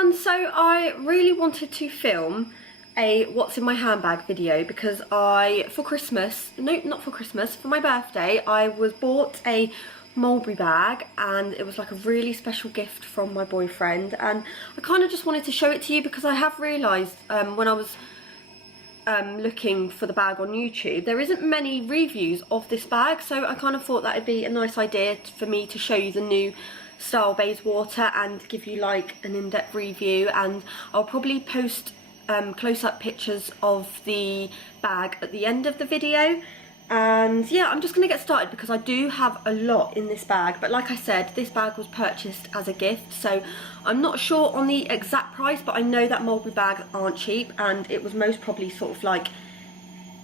everyone, so I really wanted to film a what's in my handbag video because for my birthday, I was bought a Mulberry bag and it was like a really special gift from my boyfriend, and I kind of just wanted to show it to you because I have realised when I was looking for the bag on YouTube, there isn't many reviews of this bag, so I kind of thought that would be a nice idea for me to show you the new style Bayswater and give you like an in-depth review. And I'll probably post close-up pictures of the bag at the end of the video. And yeah, I'm just going to get started because I do have a lot in this bag, but like I said, this bag was purchased as a gift, so I'm not sure on the exact price, but I know that Mulberry bags aren't cheap, and it was most probably sort of like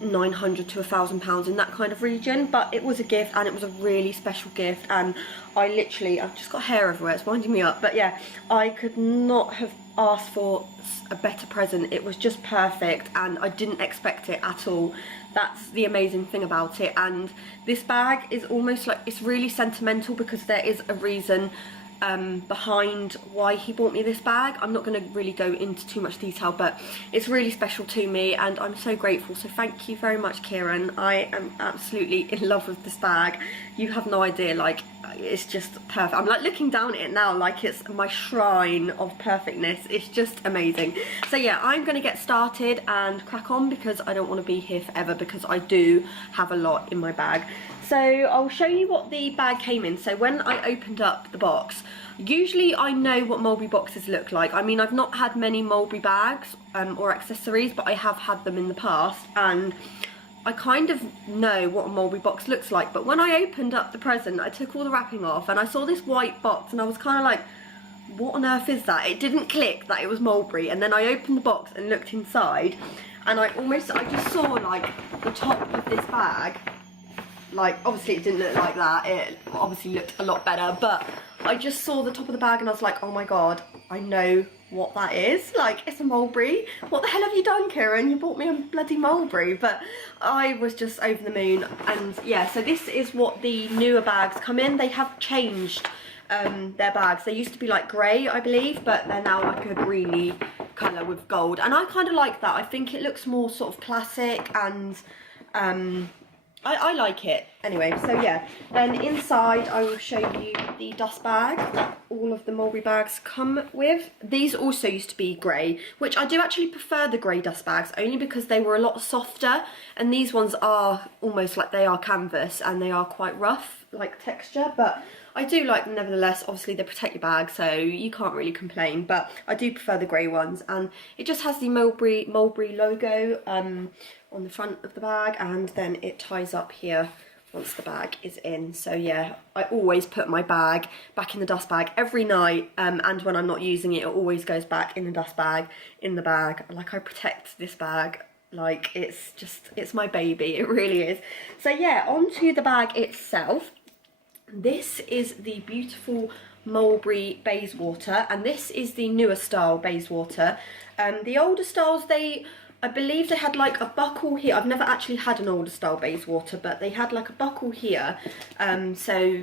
£900 to £1,000 in that kind of region. But it was a gift and it was a really special gift, and I've just got hair everywhere, it's winding me up, but yeah, I could not have asked for a better present. It was just perfect and I didn't expect it at all. That's the amazing thing about it. And this bag is almost like, it's really sentimental because there is a reason behind why he bought me this bag. I'm not going to really go into too much detail, but it's really special to me and I'm so grateful. So thank you very much, Kieran. I am absolutely in love with this bag. You have no idea, like, it's just perfect. I'm like looking down at it now like it's my shrine of perfectness. It's just amazing. So yeah, I'm going to get started and crack on because I don't want to be here forever because I do have a lot in my bag. So I'll show you what the bag came in. So when I opened up the box, usually I know what Mulberry boxes look like. I mean, I've not had many Mulberry bags or accessories, but I have had them in the past, and I kind of know what a Mulberry box looks like. But when I opened up the present, I took all the wrapping off and I saw this white box and I was kind of like, what on earth is that? It didn't click that it was Mulberry. And then I opened the box and looked inside, and I just saw like the top of this bag. Like, obviously it didn't look like that, it obviously looked a lot better, but I just saw the top of the bag and I was like, oh my god, I know what that is. Like, it's a Mulberry. What the hell have you done, Kieran? You bought me a bloody Mulberry. But I was just over the moon. And yeah, so this is what the newer bags come in. They have changed their bags. They used to be like grey, I believe, but they're now like a greeny colour with gold, and I kind of like that. I think it looks more sort of classic, and I like it. Anyway, so yeah, then inside I will show you the dust bag that all of the Mulberry bags come with. These also used to be grey, which I do actually prefer the grey dust bags, only because they were a lot softer, and these ones are almost like they are canvas and they are quite rough, like texture, but I do like them nevertheless. Obviously they protect your bag, so you can't really complain, but I do prefer the grey ones. And it just has the Mulberry logo on the front of the bag, and then it ties up here once the bag is in. So yeah, I always put my bag back in the dust bag every night, and when I'm not using it, it always goes back in the dust bag, in the bag. Like, I protect this bag like it's my baby, it really is. So yeah, onto the bag itself. This is the beautiful Mulberry Bayswater, and this is the newer style Bayswater. The older styles, I believe they had like a buckle here. I've never actually had an older style Bayswater, but they had like a buckle here. There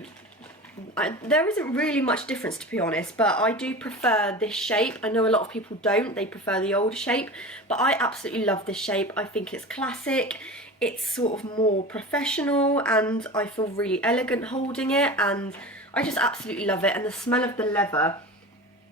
isn't really much difference, to be honest, but I do prefer this shape. I know a lot of people don't, they prefer the older shape, but I absolutely love this shape. I think it's classic, it's sort of more professional, and I feel really elegant holding it, and I just absolutely love it. And the smell of the leather,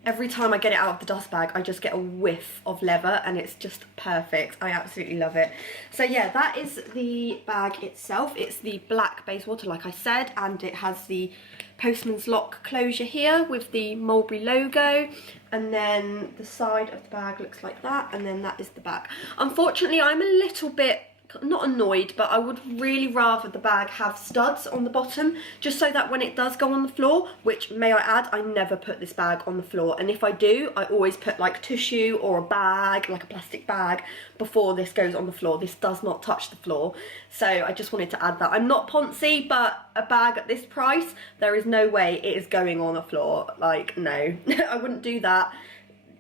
every time I get it out of the dust bag, I just get a whiff of leather, and it's just perfect. I absolutely love it. So yeah, that is the bag itself. It's the black Bayswater, like I said, and it has the postman's lock closure here with the Mulberry logo, and then the side of the bag looks like that, and then that is the back. Unfortunately, I'm a little bit not annoyed, but I would really rather the bag have studs on the bottom, just so that when it does go on the floor, which, may I add, I never put this bag on the floor, and if I do, I always put like tissue or a bag, like a plastic bag, before this goes on the floor. This does not touch the floor, so I just wanted to add that. I'm not poncy, but a bag at this price, there is no way it is going on the floor. Like, no. I wouldn't do that.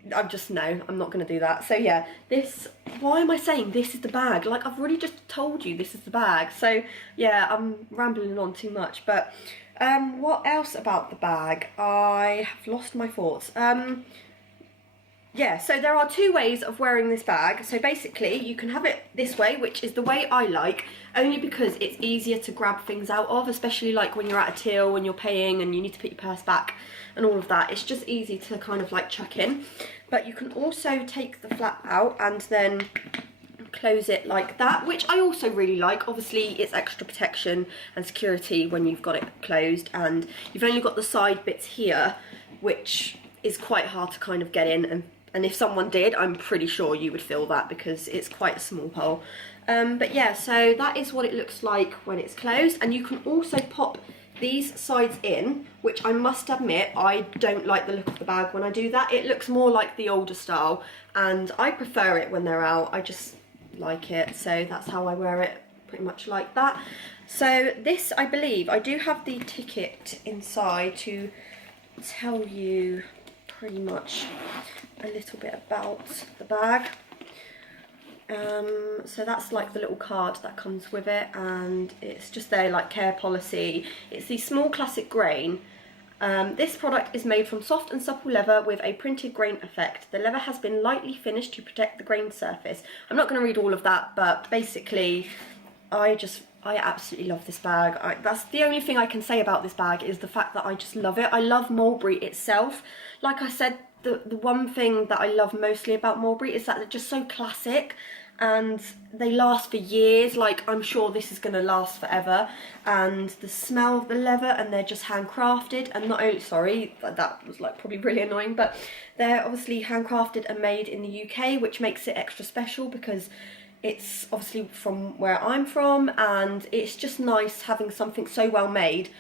I'm not going to do that. So yeah, why am I saying this is the bag? Like, I've already just told you this is the bag. So yeah, I'm rambling on too much. But what else about the bag? I have lost my thoughts. yeah, so there are two ways of wearing this bag. So basically you can have it this way, which is the way I like, only because it's easier to grab things out of, especially like when you're at a till, when you're paying and you need to put your purse back and all of that. It's just easy to kind of like chuck in. But you can also take the flap out and then close it like that, which I also really like. Obviously it's extra protection and security when you've got it closed, and you've only got the side bits here, which is quite hard to kind of get in, and if someone did, I'm pretty sure you would feel that because it's quite a small hole. But yeah, so that is what it looks like when it's closed. And you can also pop these sides in, which I must admit, I don't like the look of the bag when I do that. It looks more like the older style, and I prefer it when they're out. I just like it, so that's how I wear it, pretty much like that. So this, I believe, I do have the ticket inside to tell you pretty much a little bit about the bag. So that's like the little card that comes with it, and it's just their like care policy. It's the small classic grain. This product is made from soft and supple leather with a printed grain effect. The leather has been lightly finished to protect the grain surface. I'm not going to read all of that, but basically I absolutely love this bag. That's the only thing I can say about this bag, is the fact that I just love it. I love Mulberry itself. Like I said, the one thing that I love mostly about Mulberry is that they're just so classic and they last for years. Like, I'm sure this is going to last forever, and the smell of the leather, and they're just handcrafted, and not only, sorry, that was like probably really annoying, but they're obviously handcrafted and made in the UK, which makes it extra special because it's obviously from where I'm from, and it's just nice having something so well made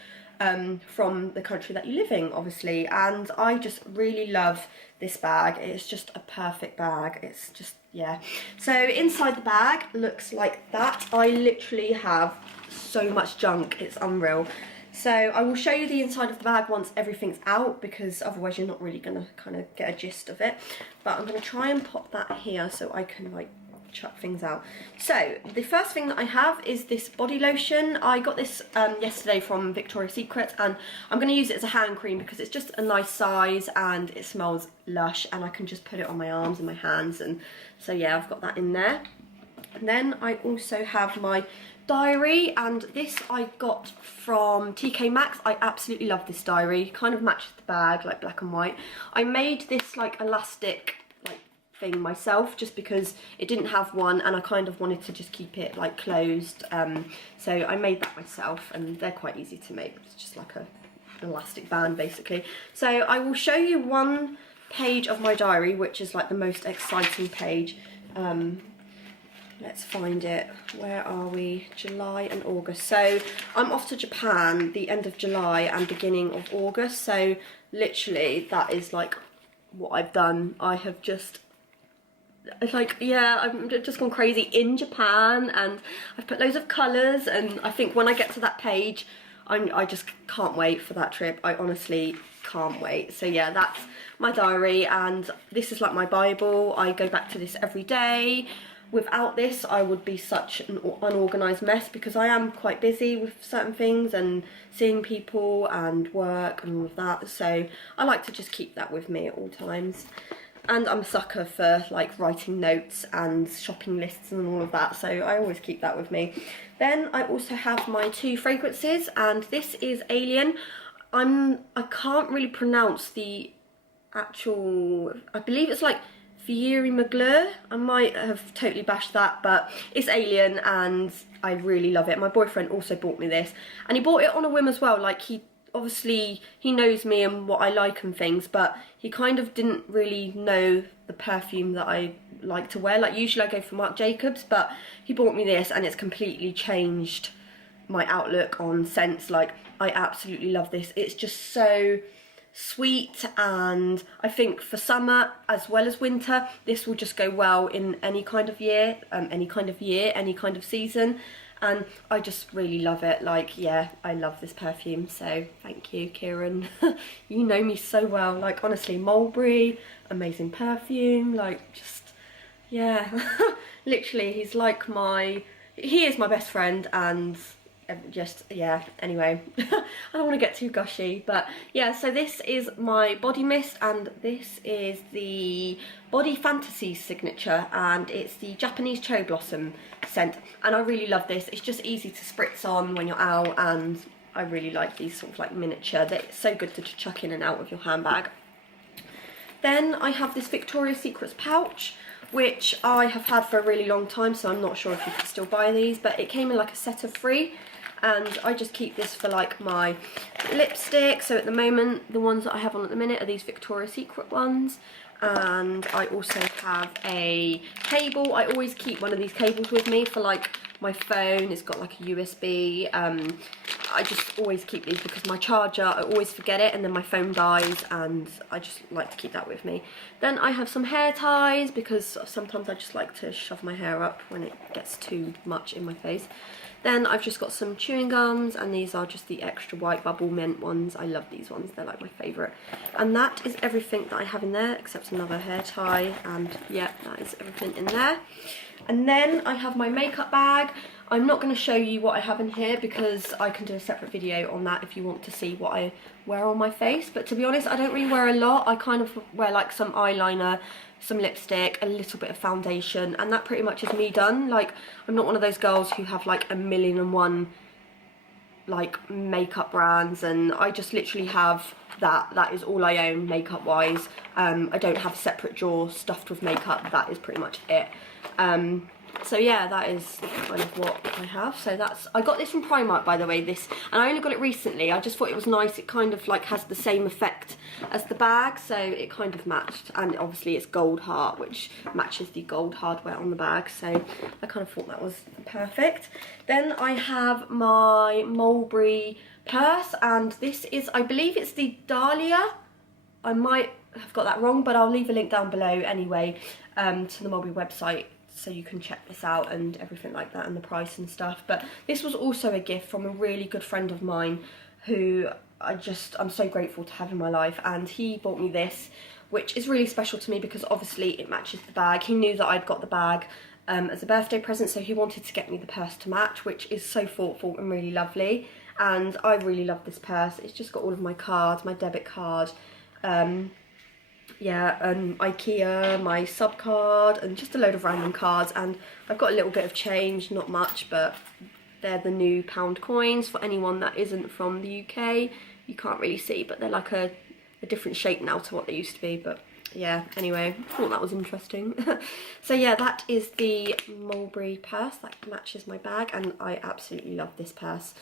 from the country that you live in, obviously. And I just really love this bag. It's just a perfect bag. It's just, yeah. So inside the bag looks like that. I literally have so much junk, it's unreal. So I will show you the inside of the bag once everything's out, because otherwise you're not really gonna kind of get a gist of it. But I'm gonna try and pop that here so I can like chuck things out. So the first thing that I have is this body lotion. I got this yesterday from Victoria's Secret, and I'm going to use it as a hand cream because it's just a nice size and it smells lush, and I can just put it on my arms and my hands, and so yeah, I've got that in there. And then I also have my diary, and this I got from TK Maxx. I absolutely love this diary. Kind of matches the bag, like black and white. I made this like elastic thing myself just because it didn't have one, and I kind of wanted to just keep it like closed, so I made that myself, and they're quite easy to make. It's just like an elastic band basically. So I will show you one page of my diary, which is like the most exciting page. Let's find it. Where are we? July and August. So I'm off to Japan the end of July and beginning of August, so literally that is like what I've done. I have just like, yeah, I've just gone crazy in Japan, and I've put loads of colours, and I think when I get to that page, I just can't wait for that trip. I honestly can't wait. So yeah, that's my diary, and this is like my Bible. I go back to this every day. Without this, I would be such an unorganised mess, because I am quite busy with certain things and seeing people and work and all of that. So I like to just keep that with me at all times. And I'm a sucker for like writing notes and shopping lists and all of that, so I always keep that with me. Then I also have my two fragrances, and this is Alien. I can't really pronounce the actual, I believe it's like Fieri Magloire. I might have totally bashed that, but it's Alien and I really love it. My boyfriend also bought me this, and he bought it on a whim as well. Like, obviously he knows me and what I like and things, but he kind of didn't really know the perfume that I like to wear. Like, usually I go for Marc Jacobs, but he bought me this and it's completely changed my outlook on scents. Like, I absolutely love this. It's just so sweet, and I think for summer as well as winter, this will just go well in any kind of year, any kind of season. And I just really love it. Like, yeah, I love this perfume, so thank you, Kieran. You know me so well. Like, honestly, Mulberry, amazing perfume, like, just, yeah. Literally, he is my best friend, and just, yeah, anyway. I don't want to get too gushy, but yeah, so this is my body mist, and this is the Body Fantasy signature, and it's the Japanese cherry blossom scent, and I really love this. It's just easy to spritz on when you're out, and I really like these sort of like miniature. They're so good to chuck in and out of your handbag. Then I have this Victoria's Secrets pouch, which I have had for a really long time, so I'm not sure if you can still buy these, but it came in like a set of 3, and I just keep this for like my lipstick. So at the moment, the ones that I have on at the minute are these Victoria's Secret ones, and I also have a cable. I always keep one of these cables with me for like my phone. It's got like a USB. I just always keep these because my charger, I always forget it and then my phone dies, and I just like to keep that with me. Then I have some hair ties because sometimes I just like to shove my hair up when it gets too much in my face. Then I've just got some chewing gums, and these are just the extra white bubble mint ones. I love these ones, they're like my favourite. And that is everything that I have in there, except another hair tie, and yeah, that is everything in there. And then I have my makeup bag. I'm not going to show you what I have in here because I can do a separate video on that if you want to see what I wear on my face. But to be honest, I don't really wear a lot. I kind of wear like some eyeliner, some lipstick, a little bit of foundation, and that pretty much is me done. Like, I'm not one of those girls who have like 1,000,001 like makeup brands, and I just literally have that is all I own makeup wise. I don't have a separate drawer stuffed with makeup. That is pretty much it. So yeah, that is kind of what I have. So that's, I got this from Primark, by the way, this, and I only got it recently. I just thought it was nice. It kind of like has the same effect as the bag, so it kind of matched. And obviously it's gold heart, which matches the gold hardware on the bag, so I kind of thought that was perfect. Then I have my Mulberry Purse, and this is, I believe it's the Dahlia. I might have got that wrong, but I'll leave a link down below anyway, to the Mulberry website, so you can check this out and everything like that, and the price and stuff. But this was also a gift from a really good friend of mine who I'm so grateful to have in my life, and he bought me this, which is really special to me because obviously it matches the bag. He knew that I'd got the bag as a birthday present, so he wanted to get me the purse to match, which is so thoughtful and really lovely. And I really love this purse. It's just got all of my cards, my debit card, IKEA, my sub card, and just a load of random cards. And I've got a little bit of change, not much, but they're the new pound coins. For anyone that isn't from the UK, you can't really see, but they're like a different shape now to what they used to be. But yeah, anyway, I thought that was interesting. So yeah, that is the Mulberry purse that matches my bag, and I absolutely love this purse.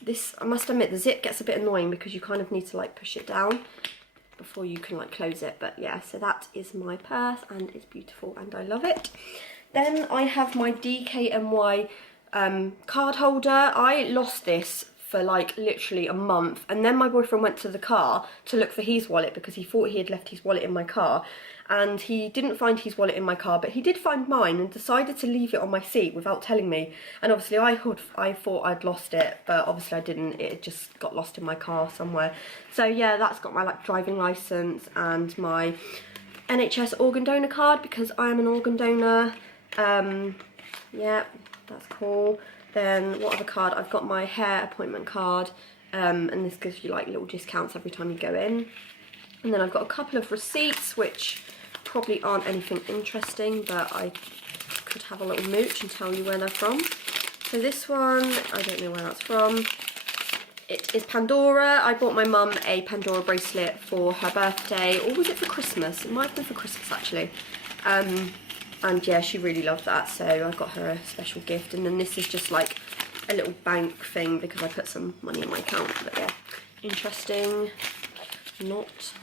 This, I must admit, the zip gets a bit annoying because you kind of need to like push it down before you can like close it. But yeah, so that is my purse, and it's beautiful and I love it. Then I have my DKNY card holder. I lost this for like literally a month, and then my boyfriend went to the car to look for his wallet because he thought he had left his wallet in my car, and he didn't find his wallet in my car, but he did find mine and decided to leave it on my seat without telling me. And obviously I thought I'd lost it, but obviously I didn't. It just got lost in my car somewhere. So yeah, that's got my like driving license and my NHS organ donor card because I am an organ donor. Yeah, that's cool. Then what other card? I've got my hair appointment card, and this gives you like little discounts every time you go in. And then I've got a couple of receipts which probably aren't anything interesting, but I could have a little mooch and tell you where they're from. So this one, I don't know where that's from. It is Pandora. I bought my mum a Pandora bracelet for her birthday, or was it for Christmas? It might have been for Christmas actually. And yeah, she really loved that, so I got her a special gift. And then this is just like a little bank thing because I put some money in my account. But yeah, interesting. Not.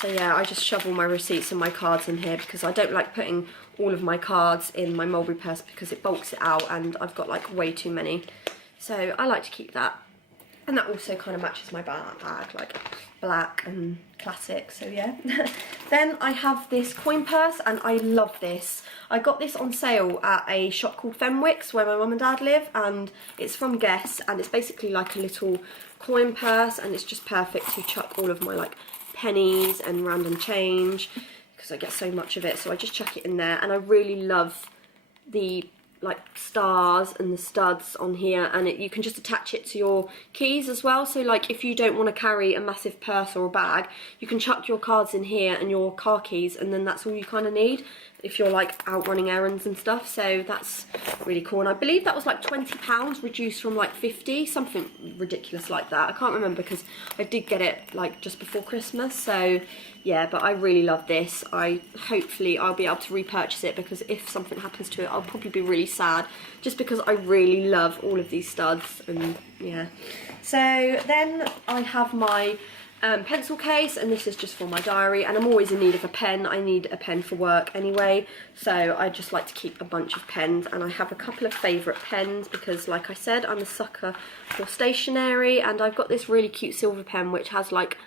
So yeah, I just shove all my receipts and my cards in here because I don't like putting all of my cards in my Mulberry purse because it bulks it out and I've got like way too many. So I like to keep that. And that also kind of matches my bag, like black and classic, so yeah. Then I have this coin purse, and I love this. I got this on sale at a shop called Fenwick's where my mum and dad live, and it's from Guess, and it's basically like a little coin purse, and it's just perfect to chuck all of my like pennies and random change because I get so much of it, so I just chuck it in there. And I really love the like stars and the studs on here, and you can just attach it to your keys as well. So like if you don't want to carry a massive purse or a bag, you can chuck your cards in here and your car keys, and then that's all you kind of need if you're like out running errands and stuff. So that's really cool, and I believe that was like £20 reduced from like 50, something ridiculous like that. I can't remember because I did get it like just before Christmas. So yeah, but I really love this. Hopefully I'll be able to repurchase it, because if something happens to it I'll probably be really sad, just because I really love all of these studs. And yeah, so then I have my pencil case, and this is just for my diary, and I'm always in need of a pen. I need a pen for work anyway, so I just like to keep a bunch of pens, and I have a couple of favourite pens because like I said, I'm a sucker for stationery, and I've got this really cute silver pen which has like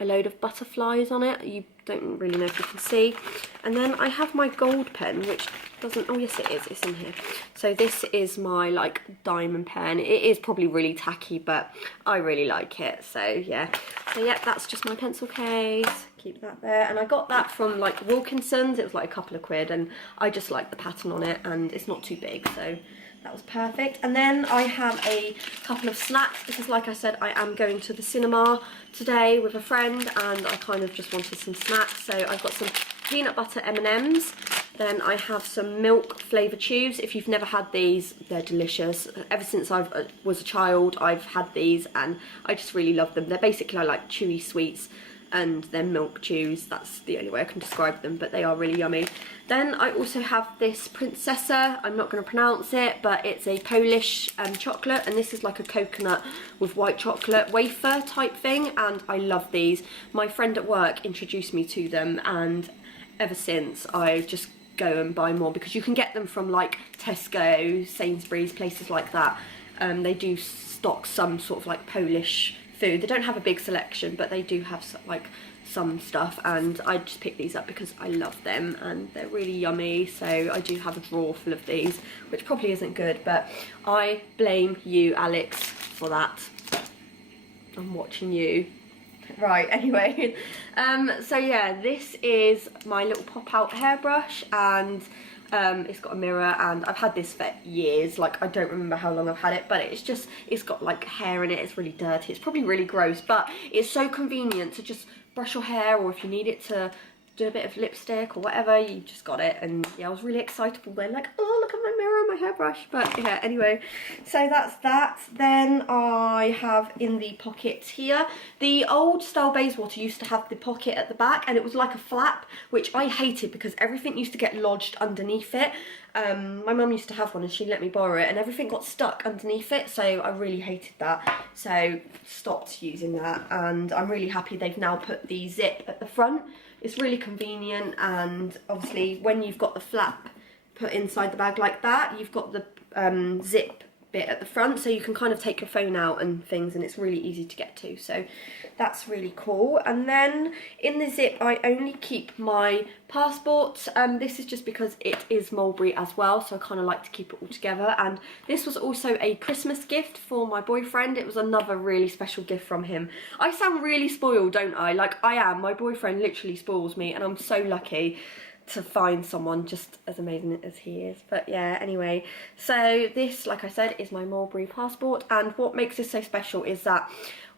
a load of butterflies on it. You don't really know if you can see. And then I have my gold pen, which doesn't, oh yes it is, it's in here. So this is my like diamond pen. It is probably really tacky, but I really like it. So yeah, that's just my pencil case. Keep that there. And I got that from like Wilkinson's. It was like a couple of quid, and I just like the pattern on it, and it's not too big, so that was perfect. And then I have a couple of snacks, because like I said, I am going to the cinema today with a friend, and I kind of just wanted some snacks. So I've got some peanut butter M&Ms. Then I have some milk flavour chews. If you've never had these, they're delicious. Ever since I was a child, I've had these, and I just really love them. They're basically like chewy sweets, and they're milk chews. That's the only way I can describe them, but they are really yummy. Then I also have this Princessa. I'm not going to pronounce it, but it's a Polish chocolate, and this is like a coconut with white chocolate wafer type thing, and I love these. My friend at work introduced me to them, and ever since I just go and buy more, because you can get them from like Tesco, Sainsbury's, places like that. They do stock some sort of like Polish food. They don't have a big selection, but they do have some stuff, and I just picked these up because I love them and they're really yummy. So I do have a drawer full of these, which probably isn't good, but I blame you, Alex, for that. I'm watching you. Right, anyway, so yeah, this is my little pop-out hairbrush, and it's got a mirror, and I've had this for years. Like, I don't remember how long I've had it, but it's got like hair in it. It's really dirty. It's probably really gross, but it's so convenient to just brush your hair, or if you need it to do a bit of lipstick or whatever, you just got it. And yeah, I was really excitable then, like, oh, look at my mirror, my hairbrush. But yeah, anyway, so that's that. Then I have in the pocket here, the old style Bayswater used to have the pocket at the back, and it was like a flap, which I hated because everything used to get lodged underneath it. My mum used to have one, and she let me borrow it, and everything got stuck underneath it, so I really hated that. So stopped using that, and I'm really happy they've now put the zip at the front. It's really convenient, and obviously when you've got the flap put inside the bag like that, you've got the zip bit at the front, so you can kind of take your phone out and things, and it's really easy to get to, so that's really cool. And then in the zip I only keep my passport. This is just because it is Mulberry as well, so I kind of like to keep it all together. And this was also a Christmas gift for my boyfriend. It was another really special gift from him. I sound really spoiled, don't I? Like, I am. My boyfriend literally spoils me, and I'm so lucky to find someone just as amazing as he is. But yeah, anyway, so this, like I said, is my Mulberry passport, and what makes this so special is that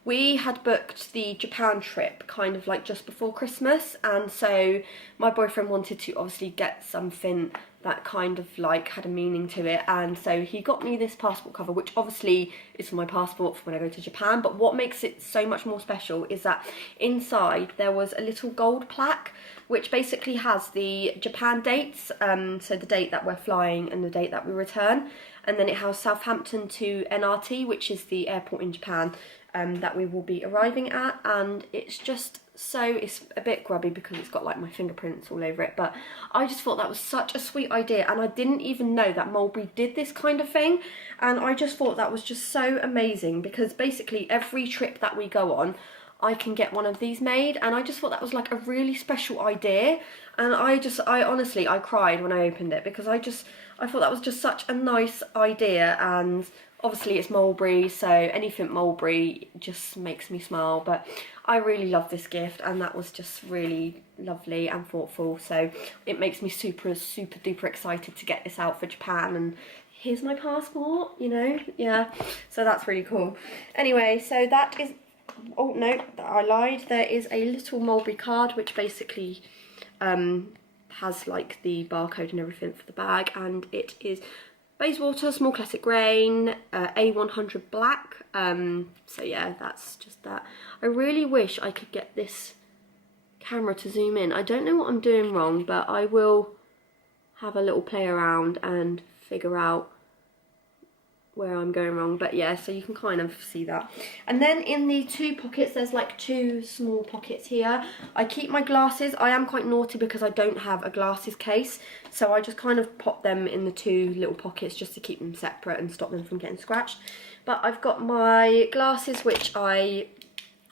we had booked the Japan trip kind of like just before Christmas, and so my boyfriend wanted to obviously get something that kind of like had a meaning to it, and so he got me this passport cover, which obviously is for my passport for when I go to Japan. But what makes it so much more special is that inside there was a little gold plaque which basically has the Japan dates, so the date that we're flying and the date that we return, and then it has Southampton to NRT, which is the airport in Japan that we will be arriving at. And it's just so, it's a bit grubby because it's got like my fingerprints all over it, but I just thought that was such a sweet idea, and I didn't even know that Mulberry did this kind of thing, and I just thought that was just so amazing, because basically every trip that we go on I can get one of these made, and I just thought that was like a really special idea. And I honestly cried when I opened it, because I thought that was just such a nice idea. And obviously it's Mulberry, so anything Mulberry just makes me smile. But I really love this gift, and that was just really lovely and thoughtful, so it makes me super duper excited to get this out for Japan. And here's my passport, you know, yeah, so that's really cool. Anyway, so that is, oh no, I lied, there is a little Mulberry card which basically has like the barcode and everything for the bag, and it is Bayswater, small classic grain, A100 black, so yeah, that's just that. I really wish I could get this camera to zoom in. I don't know what I'm doing wrong, but I will have a little play around and figure out where I'm going wrong, but yeah, so you can kind of see that. And then in the two pockets, there's like two small pockets here. I keep my glasses. I am quite naughty because I don't have a glasses case, so I just kind of pop them in the two little pockets just to keep them separate and stop them from getting scratched. But I've got my glasses, which I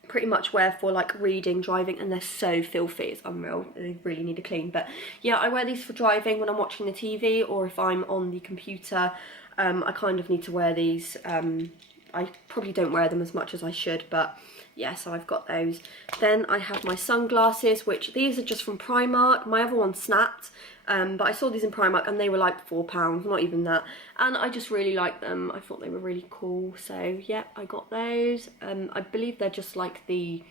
pretty much wear for like reading, driving, and they're so filthy, it's unreal. They really need a clean. But yeah, I wear these for driving when I'm watching the TV, or if I'm on the computer. I kind of need to wear these. I probably don't wear them as much as I should, but yeah, so I've got those. Then I have my sunglasses, which these are just from Primark. My other one snapped, but I saw these in Primark and they were like £4, not even that. And I just really like them. I thought they were really cool. So yeah, I got those. I believe they're just like the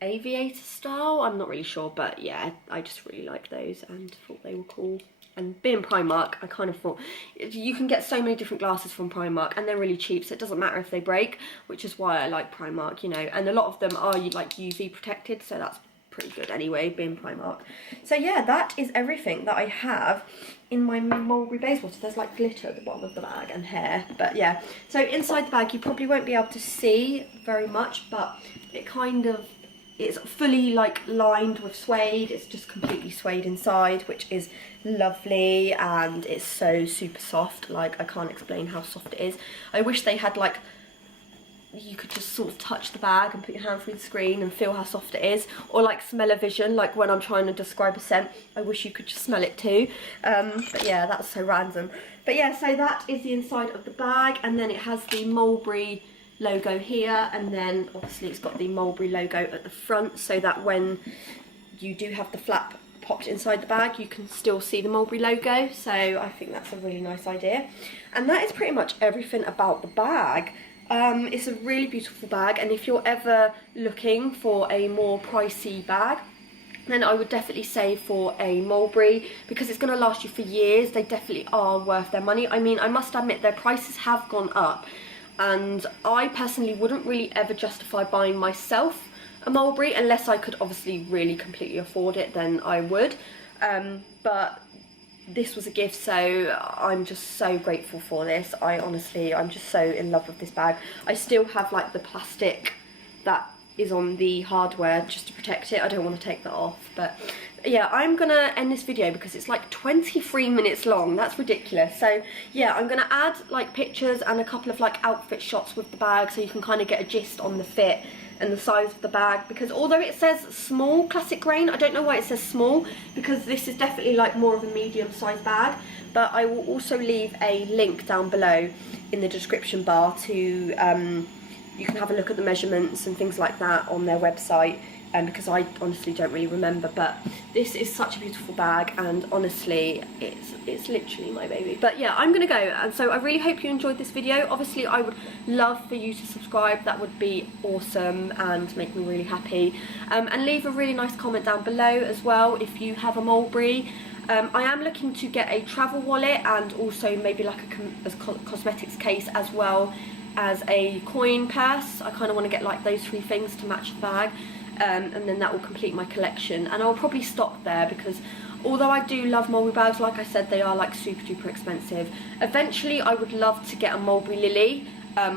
aviator style. I'm not really sure, but yeah, I just really like those and thought they were cool. And being Primark, I kind of thought, you can get so many different glasses from Primark and they're really cheap, so it doesn't matter if they break, which is why I like Primark, you know. And a lot of them are like UV protected, so that's pretty good anyway, being Primark. So yeah, that is everything that I have in my Mulberry Bayswater. There's like glitter at the bottom of the bag and hair, but yeah. So inside the bag, you probably won't be able to see very much, but it kind of, it's fully like lined with suede. It's just completely suede inside, which is lovely, and it's so super soft. Like, I can't explain how soft it is. I wish they had like, you could just sort of touch the bag and put your hand through the screen and feel how soft it is, or like smell-o-vision, like when I'm trying to describe a scent, I wish you could just smell it too. But yeah, that's so random. But yeah, so that is the inside of the bag, and then it has the Mulberry logo here, and then obviously it's got the Mulberry logo at the front, so that when you do have the flap popped inside the bag, you can still see the Mulberry logo. So I think that's a really nice idea. And that is pretty much everything about the bag. It's a really beautiful bag, and if you're ever looking for a more pricey bag, then I would definitely say for a Mulberry, because it's going to last you for years. They definitely are worth their money. I mean, I must admit their prices have gone up, and I personally wouldn't really ever justify buying myself a Mulberry unless I could obviously really completely afford it, then I would. But this was a gift, so I'm just so grateful for this. I'm just so in love with this bag. I still have like the plastic that is on the hardware just to protect it. I don't want to take that off, but yeah, I'm gonna end this video because it's like 23 minutes long. That's ridiculous. So yeah, I'm gonna add like pictures and a couple of like outfit shots with the bag, so you can kind of get a gist on the fit and the size of the bag, because although it says small classic grain, I don't know why it says small, because this is definitely like more of a medium sized bag. But I will also leave a link down below in the description bar to you can have a look at the measurements and things like that on their website, because I honestly don't really remember. But this is such a beautiful bag, and honestly it's literally my baby. But yeah, I'm gonna go, and so I really hope you enjoyed this video. Obviously I would love for you to subscribe. That would be awesome and make me really happy, and leave a really nice comment down below as well if you have a Mulberry. I am looking to get a travel wallet, and also maybe like a cosmetics case, as well as a coin purse. I kind of want to get like those three things to match the bag, and then that will complete my collection. And I'll probably stop there, because although I do love Mulberry bags, like I said, they are like super duper expensive. Eventually I would love to get a Mulberry Lily,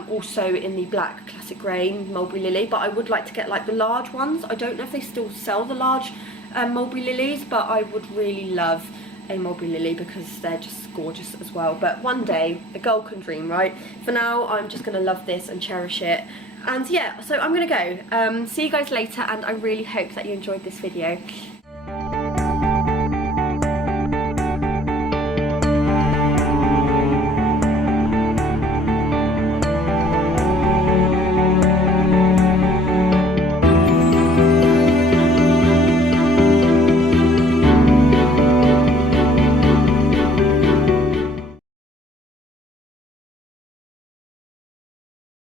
also in the black classic grain Mulberry Lily, but I would like to get like the large ones. I don't know if they still sell the large Mulberry Lilies, but I would really love a Mulberry Lily because they're just gorgeous as well. But one day, a girl can dream, right? For now, I'm just gonna love this and cherish it. And yeah, so I'm gonna go. See you guys later, and I really hope that you enjoyed this video.